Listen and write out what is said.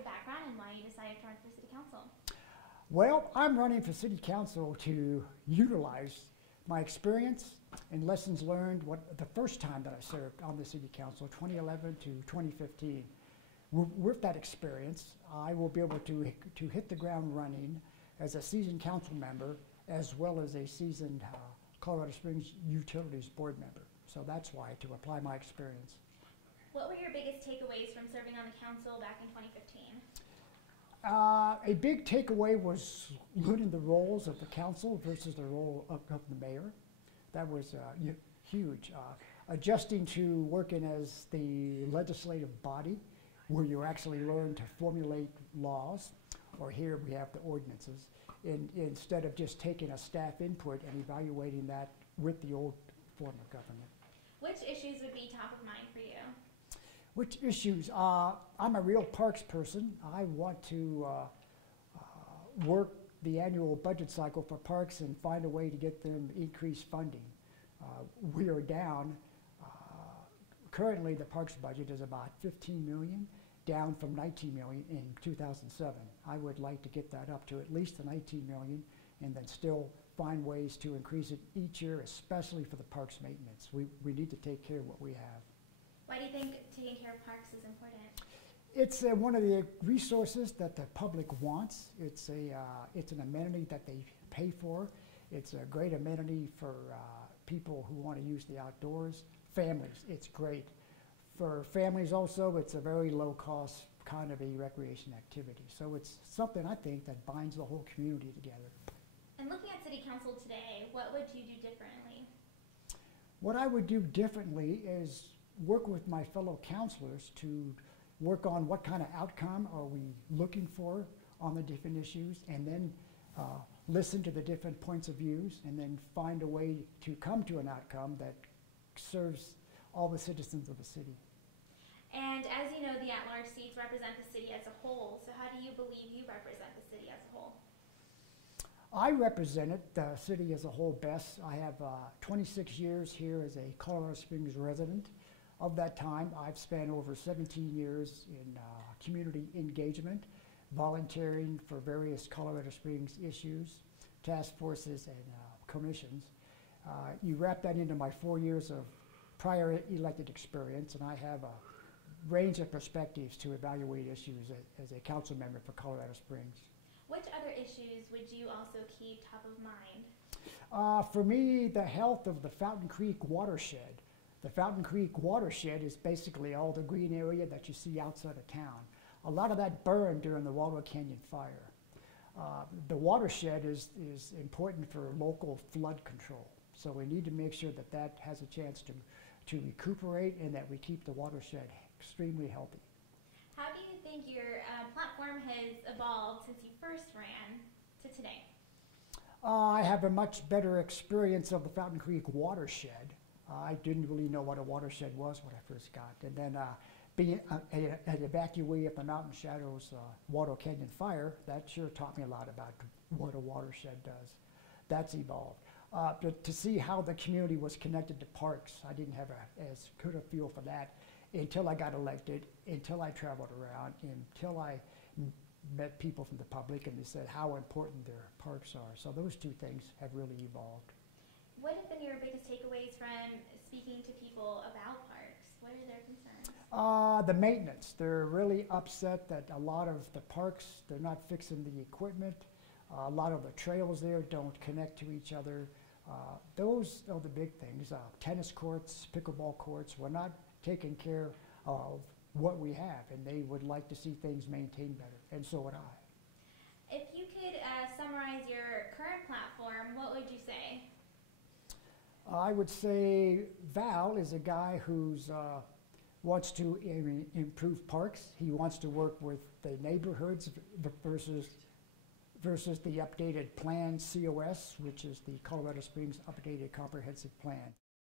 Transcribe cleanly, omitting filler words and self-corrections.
your background and why you decided to run for City Council. Well, I'm running for City Council to utilize my experience and lessons learned the first time that I served on the City Council, 2011 to 2015. With that experience, I will be able to hit the ground running as a seasoned council member as well as a seasoned Colorado Springs Utilities Board member. So that's why, to apply my experience. What were your biggest takeaways from serving on the council back in 2015? A big takeaway was learning the roles of the council versus the role of the mayor. That was huge. Adjusting to working as the legislative body, where you actually learn to formulate laws, or here we have the ordinances, instead of just taking a staff input and evaluating that with the old form of government. Which issues would be top of mind for you? Which issues? I'm a real parks person. I want to work the annual budget cycle for parks and find a way to get them increased funding. We are down. Currently, the parks budget is about 15 million, down from 19 million in 2007. I would like to get that up to at least the 19 million, and then still find ways to increase it each year, especially for the parks maintenance. We need to take care of what we have. Why do you think taking care of parks is important? It's one of the resources that the public wants. It's an amenity that they pay for. It's a great amenity for people who want to use the outdoors. Families, it's great. For families also, it's a very low cost kind of a recreation activity. So it's something, I think, that binds the whole community together. And looking at City Council today, what would you do differently? What I would do differently is work with my fellow councilors to work on what kind of outcome are we looking for on the different issues, and then listen to the different points of views, and then find a way to come to an outcome that serves all the citizens of the city. And as you know, the at-large seats represent the city as a whole, so how do you believe you represent the city as a whole? I represented the city as a whole best. I have 26 years here as a Colorado Springs resident. Of that time, I've spent over 17 years in community engagement, volunteering for various Colorado Springs issues, task forces, and commissions. You wrap that into my 4 years of prior elected experience, and I have a range of perspectives to evaluate issues as a council member for Colorado Springs. Which other issues would you also keep top of mind? For me, the health of the Fountain Creek watershed. The Fountain Creek watershed is basically all the green area that you see outside of town. A lot of that burned during the Waldo Canyon fire. The watershed is important for local flood control. So we need to make sure that that has a chance to recuperate, and that we keep the watershed extremely healthy. How do you think your platform has evolved since you first ran to today? I have a much better experience of the Fountain Creek watershed. I didn't really know what a watershed was when I first got. And then being an evacuee of the Mountain Shadows Waldo Canyon fire, that sure taught me a lot about what a watershed does. That's evolved. To see how the community was connected to parks, I didn't have as good a feel for that until I got elected, until I traveled around, until I met people from the public and they said how important their parks are. So those two things have really evolved. What have been your biggest takeaways from speaking to people about parks? What are their concerns? The maintenance. They're really upset that a lot of the parks, they're not fixing the equipment. A lot of the trails there don't connect to each other. Those are the big things. Tennis courts, pickleball courts, we're not taking care of what we have, and they would like to see things maintained better, and so would I. If you could summarize your current platform, what would you say? I would say Val is a guy who wants to improve parks. He wants to work with the neighborhoods versus the updated plan COS, which is the Colorado Springs Updated Comprehensive Plan.